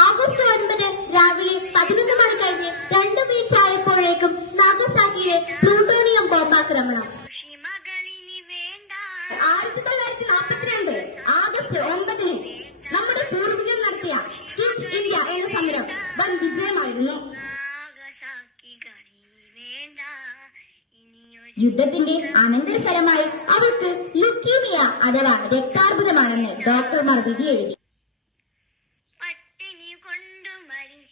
August ഒൻപത് രാവിലെ പതിനൊന്ന് മണി കഴിഞ്ഞ് രണ്ട് മിനിറ്റ് നാഗസാക്കിയിലെ പ്ലൂട്ടോണിയം ബോംബാക്രമണം. ആയിരത്തി തൊള്ളായിരത്തി നാൽപ്പത്തിരണ്ട് ആഗസ്റ്റ് ഒമ്പതിന് നമ്മുടെ പൂർവികർ നടത്തിയ ക്വിറ്റ് ഇന്ത്യ എന്ന സമരം വൻ വിജയമായിരുന്നു. യുദ്ധത്തിന്റെ അനന്തരഫലമായി അവൾക്ക് ലുക്കീമിയ അഥവാ രക്താർബുദമാണെന്ന് ഡോക്ടർമാർ വിധി എഴുതി writing